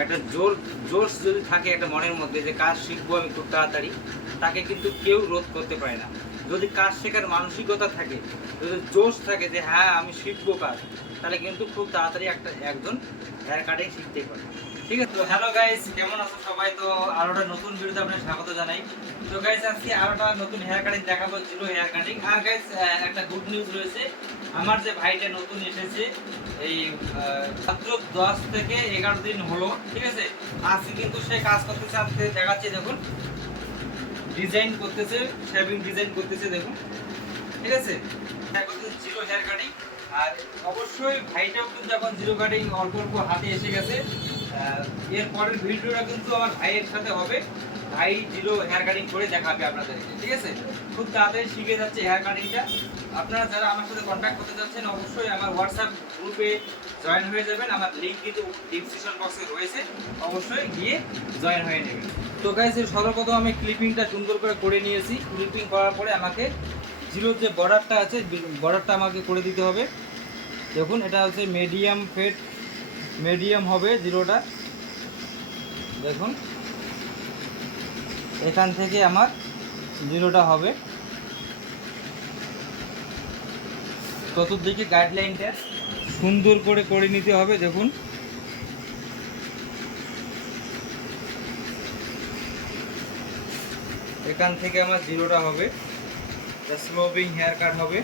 একটা জোর, জোশ যদি থাকে একটা মনের মধ্যে যে কাজ শিখব আমি খুব তাড়াতাড়ি, তাকে কিন্তু কেউ রোধ করতে পারে না। যদি কাজ শেখার মানসিকতা থাকে, যদি জোশ থাকে যে হ্যাঁ আমি শিখব কাজ, তাহলে কিন্তু খুব তাড়াতাড়ি একটা একজন হেয়ার কাটিং শিখতে পারে। ঠিক আছে, তো হ্যালো গাইস কেমন আছো সবাই? তো আরোটা নতুন ভিডিওতে আপনাদের স্বাগত জানাই। তো গাইস আজকে আরোটা নতুন হেয়ার কাটিং দেখাবো জিরো হেয়ার কাটিং আর গাইস একটা গুড নিউজ রয়েছে। আমার যে ভাইটা নতুন এসেছে, এই মাত্র দশ থেকে এগারো দিন হলো, ঠিক আছে? আজকে কিন্তু সে কাজ করতেছে, আজকে দেখাচ্ছি, দেখুন। ডিজাইন করতেছে শেভিং ডিজাইন করতেছে, দেখুন। ঠিক আছে? জিরো হেয়ার কাটিং আর অবশ্যই ভাইটাও কিন্তু এখন জিরো কাটিং অল্প অল্প হাতে এসে গেছে। এর পরের ভিডিওটা কিন্তু আমার ভাইয়ের সাথে হবে। ভাই জিরো হেয়ার কাটিং করে দেখাবে আপনাদেরকে, ঠিক আছে? খুব তাড়াতাড়ি শিখে যাচ্ছে হেয়ার কাটিংটা আপনারা যারা আমার সাথে কন্ট্যাক্ট করতে চাচ্ছেন অবশ্যই আমার হোয়াটসঅ্যাপ গ্রুপে জয়েন হয়ে যাবেন। আমার লিঙ্ক কিন্তু ডিসক্রিপশন বক্সে রয়েছে। অবশ্যই গিয়ে জয়েন হয়ে নেবেন। তো এর সর্বপ্রথম আমি ক্লিপিংটা সুন্দর করে করে নিয়েছি। ক্লিপিং করার পরে আমাকে জিরোর যে বর্ডারটা আছে বর্ডারটা আমাকে করে দিতে হবে। দেখুন, এটা হচ্ছে মিডিয়াম ফেট মিডিয়াম হবে জিরোটা। দেখুন। এখান থেকে আমার জিরোটা হবে। চতুর্দিকে গাইডলাইনটা সুন্দর করে করে নিতে হবে, দেখুন। এখান থেকে আমার জিরোটা হবে। স্লোবিং হেয়ার কাট হবে।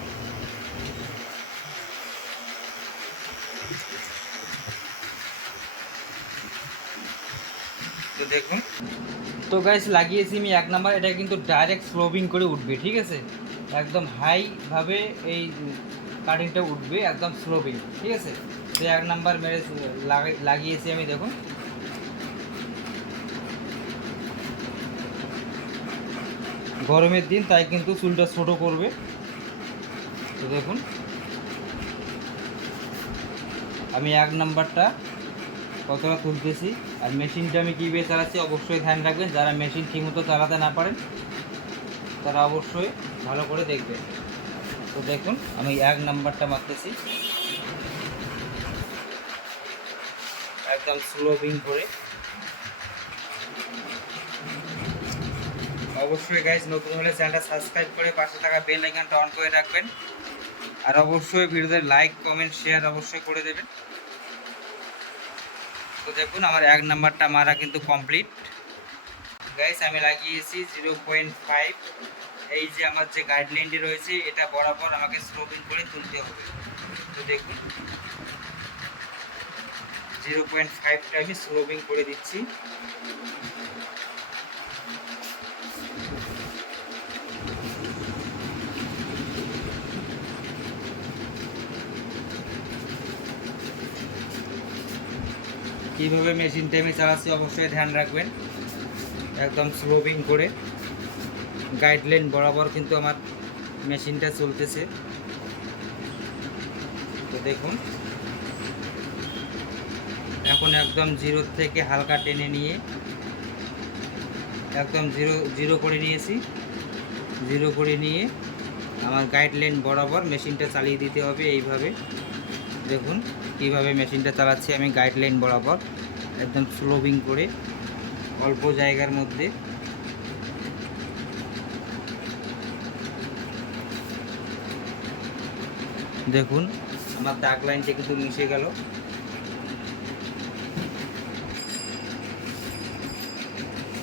দেখুন। তো গাইস লাগিয়েছি আমি এক নাম্বার। এটা কিন্তু ডাইরেক্ট স্লোবিং করে উঠবে, ঠিক আছে? একদম হাই ভাবে এই কাটিংটা উঠবে, একদম স্লোবিং ঠিক আছে? তো এক নাম্বার মেরে লাগিয়েছি আমি, দেখুন। গরমের দিন, তাই কিন্তু চুলটা ছোটো করবে। তো দেখুন। আমি এক নাম্বারটা কতটা তুলতেছি? আর মেশিনটা আমি কীভাবে চালাচ্ছি, অবশ্যই ধ্যান রাখবেন। যারা মেশিন ঠিকমতো চালাতে না পারেন, তারা অবশ্যই ভালো করে দেখবেন। তো দেখুন, আমি এক নাম্বারটা মারতেছি। একদম স্লোবিং করে অবশ্যই গাইজ নতুন হলে চ্যানেলটা সাবস্ক্রাইব করে পাশে থাকা বেল আইকনটা অন করে রাখবেন। আর অবশ্যই ভিডিওতে লাইক কমেন্ট শেয়ার অবশ্যই করে দেবেন। তো দেখুন, আমার এক নাম্বারটা মারা কিন্তু কমপ্লিট গাইস আমি লাগিয়েছি জিরো পয়েন্ট ফাইভ এই যে আমার যে গাইডলাইনটি রয়েছে, এটা বরাবর আমাকে স্লোপিং করে তুলতে হবে। তো দেখুন জিরো পয়েন্ট ফাইভটা আমি স্লোপিং করে দিচ্ছি। কীভাবে মেশিনটা আমি চালাচ্ছি অবশ্যই ধ্যান রাখবেন। একদম স্লোবিং করে। গাইডলাইন বরাবর কিন্তু আমার মেশিনটা চলতেছে। তো দেখুন। এখন একদম জিরো থেকে হালকা টেনে নিয়ে, একদম জিরো জিরো করে নিয়েছি। জিরো করে নিয়ে আমার গাইডলাইন বরাবর মেশিনটা চালিয়ে দিতে হবে এইভাবে। দেখুন। কীভাবে মেশিনটা চালাচ্ছি আমি গাইডলাইন বরাবর, একদম স্লোবিং করে, অল্প জায়গার মধ্যে। দেখুন, আমার দাগ লাইনটা কিন্তু মিশে গেল।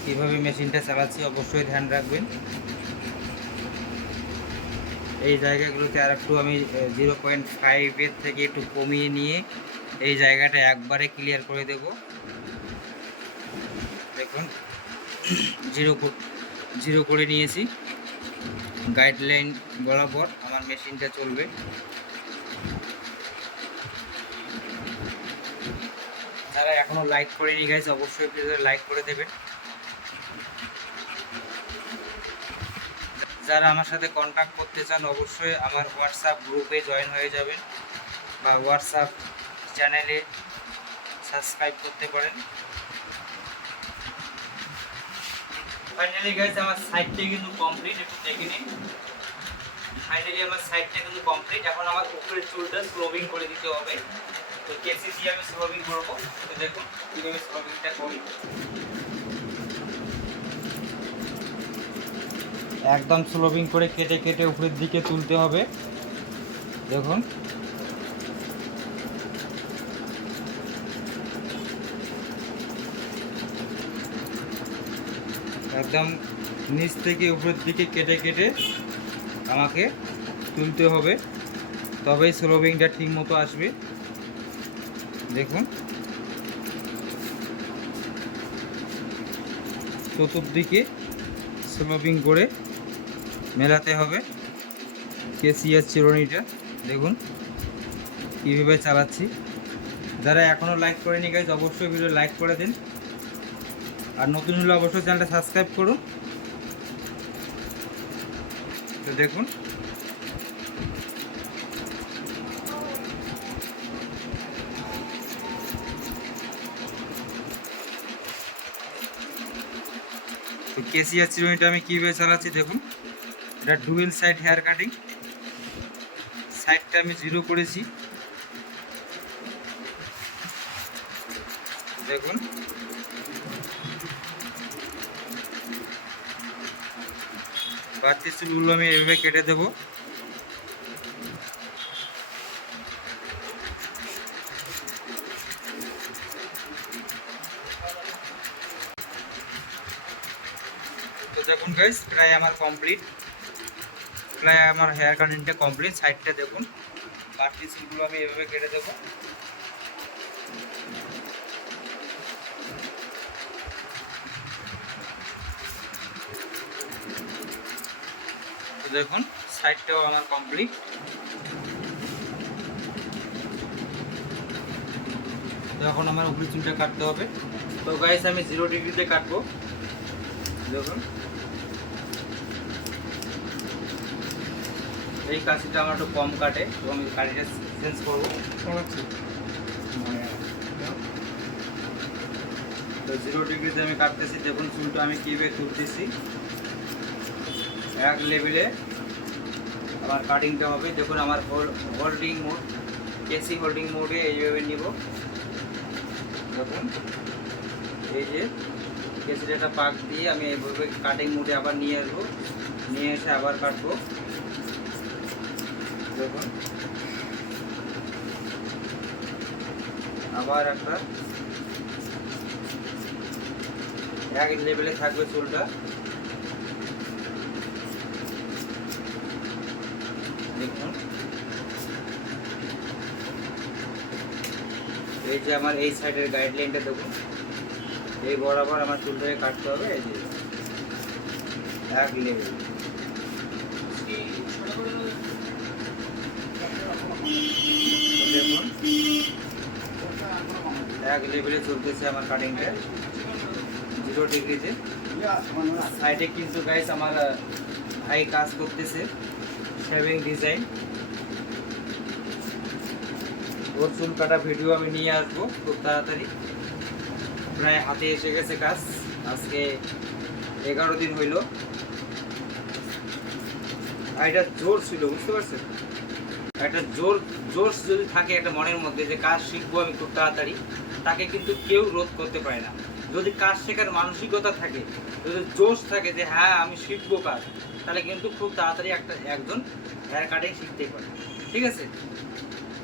কীভাবে মেশিনটা চালাচ্ছি অবশ্যই ধ্যান রাখবেন। এই জায়গাগুলোতে আর একটু আমি জিরো পয়েন্ট ফাইভের থেকে একটু কমিয়ে নিয়ে এই জায়গাটা একবারে ক্লিয়ার করে দেব। দেখুন জিরো জিরো করে নিয়েছি। গাইডলাইন বরাবর আমার মেশিনটা চলবে। যারা এখনও লাইক করেনি গাইজ অবশ্যই লাইক করে দেবেন। যারা আমার সাথে কন্ট্যাক্ট করতে চান, অবশ্যই আমার হোয়াটসঅ্যাপ গ্রুপে জয়েন হয়ে যাবেন বা হোয়াটসঅ্যাপ চ্যানেলে সাবস্ক্রাইব করতে পারেন। ফাইনালি গাইজ আমার সাইটটা কিন্তু কমপ্লিট একটু দেখে নিন। ফাইনালি আমার সাইটটা কিন্তু কমপ্লিট এখন আমার উপরের চুলটা স্লোবিং করে দিতে হবে। তো কেসি দিয়ে আমি স্লোবিং করব। তো দেখুন, কীভাবে স্লোবিংটা করি। একদম স্লোবিং করে কেটে কেটে উপরের দিকে তুলতে হবে। দেখুন। একদম নিচ থেকে উপরের দিকে কেটে কেটে আমাকে তুলতে হবে। তবেই স্লোবিংটা ঠিক মতো আসবে। দেখুন। চতুর্দিকে স্লোবিং করে মেলাতে হবে। কেসিয়ার চিরুনিটা, দেখুন, কীভাবে চালাচ্ছি। যারা এখনও লাইক করেনি গাইজ অবশ্যই ভিডিও লাইক করে দিন। আর নতুন হলে অবশ্যই চ্যানেলটা সাবস্ক্রাইব করুন। তো দেখুন। তো কেসিয়ার চিরুনিটা আমি কীভাবে চালাচ্ছি, দেখুন। এটা ডুয়েল সাইড হেয়ার কাটিং সাইডটা আমি জিরো করেছি। দেখুন। বাড়তি চুলগুলো আমি এভাবে কেটে দেবো। দেখুন গাইস প্রায় আমার কমপ্লিট প্রায় আমার হেয়ার কাটিংটা কমপ্লিট সাইডটা দেখুন। বাড়তি চুলগুলো আমি এভাবে কেটে দেবো। দেখুন সাইডটাও আমার কমপ্লিট এখন আমার উপরে চুলটা কাটতে হবে। তো গাইস আমি জিরো ডিগ্রিতে কাটবো। দেখুন। এই কাশিটা আমার একটু কম কাটে তো আমি কাঠিটা চেঞ্জ করব। তো জিরো ডিগ্রিতে আমি কাটতেছি। দেখুন চুলটা আমি কীভাবে তুলতেছি। এক লেভেলে আমার কাটিংটা হবে। দেখুন আমার হোল্ডিং মোড কেসি হোল্ডিং মোডে এইভাবে নিব। দেখুন এই যে কেসির একটা পাক দিয়ে আমি এইভাবে কাটিং মোডে আবার নিয়ে আসব। নিয়ে এসে আবার কাটবো। আবার একটা। এক লেভেলে থাকবে চুলটা। দেখুন। এই যে আমার এই সাইডের গাইডলাইনটা দেখুন। এই বরাবর আমার চুলটাকে কাটতে হবে, এই যে। এক লেভেল দেখুন এক লেভেলে চলতেছে আমার কাটিংটা জিরো ডিগ্রিতে সাইডে কিন্তু গাইস আমার আহ, ভাই কাজ করতেছে শেভিং ডিজাইন ওর চুল কাটা ভিডিও আমি নিয়ে আসব খুব তাড়াতাড়ি। প্রায় হাতে এসে গেছে কাজ। আজকে এগারো দিন হইল। এটা জোর ছিল বুঝতে পারছেন? একটা জোর জোর যদি থাকে একটা মনের মধ্যে যে কাজ শিখব আমি খুব তাড়াতাড়ি। তাকে কিন্তু কেউ রোধ করতে পারে না। যদি কাজ শেখার মানসিকতা থাকে, যদি জোশ থাকে যে হ্যাঁ আমি শিখব কাজ, তাহলে কিন্তু খুব তাড়াতাড়ি একটা, একজন হেয়ার কাটিং শিখতেই পারে। ঠিক আছে?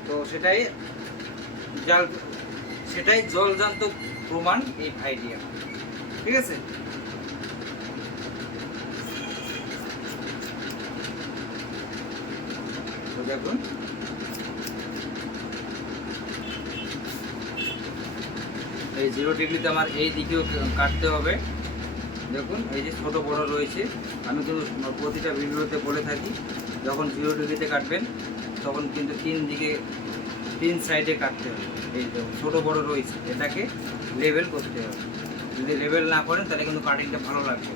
তো সেটাই জাল, সেটাই জলজান্ত প্রমাণ এই আমার ঠিক আছে? দেখুন। এই জিরো ডিগ্রিতে আমার এই দিকেও কাটতে হবে। দেখুন, এই যে ছোটো বড় রয়েছে। আমি কিন্তু প্রতিটা ভিডিওতে বলে থাকি, যখন জিরো ডিগ্রিতে কাটবেন, তখন কিন্তু তিন দিকে, তিন সাইডে কাটতে হবে। এই ছোটো বড় রয়েছে, এটাকে লেভেল করতে হবে। যদি লেভেল না করেন, তাহলে কিন্তু কাটিংটা ভালো লাগবে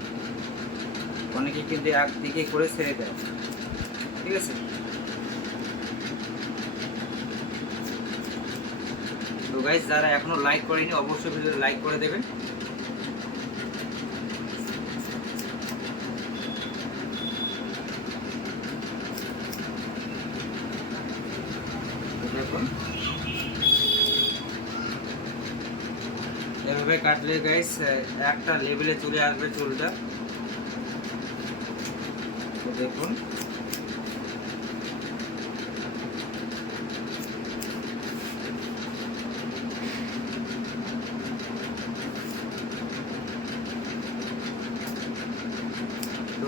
অনেকে কিন্তু একদিকে করে ছেড়ে দেয়। ঠিক আছে? গাইজ যারা এখনও লাইক করেনি, অবশ্যই ভিডিও লাইক করে দেবেন। এভাবে কাটলে গাইস একটা লেভেলে চলে আসবে চুলটা। দেখুন।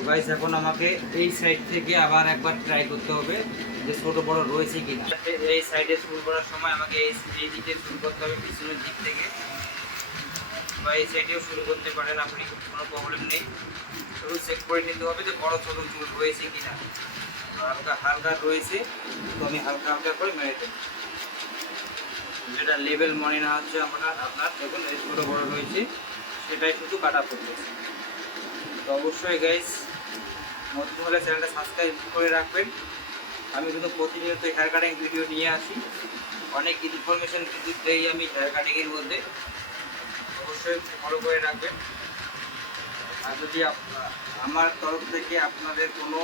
গাইস এখন আমাকে এই সাইড থেকে আবার একবার ট্রাই করতে হবে যে ছোট বড় রয়েছে কিনা। এই সাইডে শুরু করার সময় আমাকে এই এই দিকে শুরু করতে হবে, পিছনের দিক থেকে। বা এই সাইডেও শুরু করতে পারেন, আপনি কোনো প্রবলেম নেই। শুধু চেক করে নিতে হবে যে বড় ছোট চুল রয়েছে কিনা। হালকা হালকা রয়েছে, তো আমি হালকা হালকা করে মেরে দেবো। যেটা লেভেল মনে না হচ্ছে আপনার আপনার, দেখুন, এই ছোটো বড় রয়েছে, সেটাই শুধু কাটা পড়তেছে তো অবশ্যই গাইস নতুন হলে চ্যানেলটা সাবস্ক্রাইব করে রাখবেন। আমি কিন্তু প্রতিনিয়ত হেয়ার কাটিং ভিডিও নিয়ে আসি। অনেক ইনফরমেশন কিন্তু দেই আমি হেয়ার কাটিংয়ের মধ্যে। অবশ্যই ফলো করে রাখবেন। আর যদি আমার তরফ থেকে আপনাদের কোনো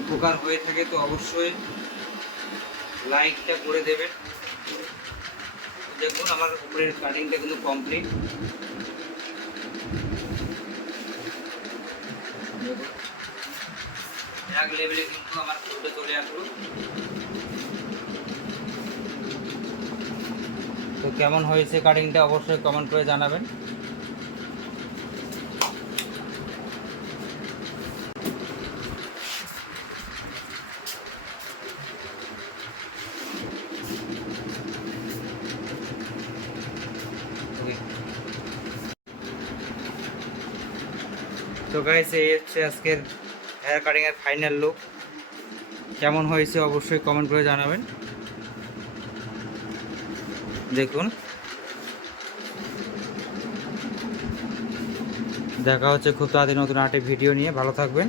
উপকার হয়ে থাকে, তো অবশ্যই লাইকটা করে দেবেন। দেখুন, আমার উপরের কাটিংটা কিন্তু কমপ্লিট এক লেভেলে কিন্তু আমার ফুলটা চলে আসলো। তো কেমন হয়েছে কাটিংটা অবশ্যই কমেন্ট করে জানাবেন। তো গাইস এই হচ্ছে আজকের হেয়ার কাটিংয়ের ফাইনাল লুক কেমন হয়েছে অবশ্যই কমেন্ট করে জানাবেন। দেখুন। দেখা হচ্ছে খুব তাড়াতাড়ি নতুন আর্টের ভিডিও নিয়ে। ভালো থাকবেন।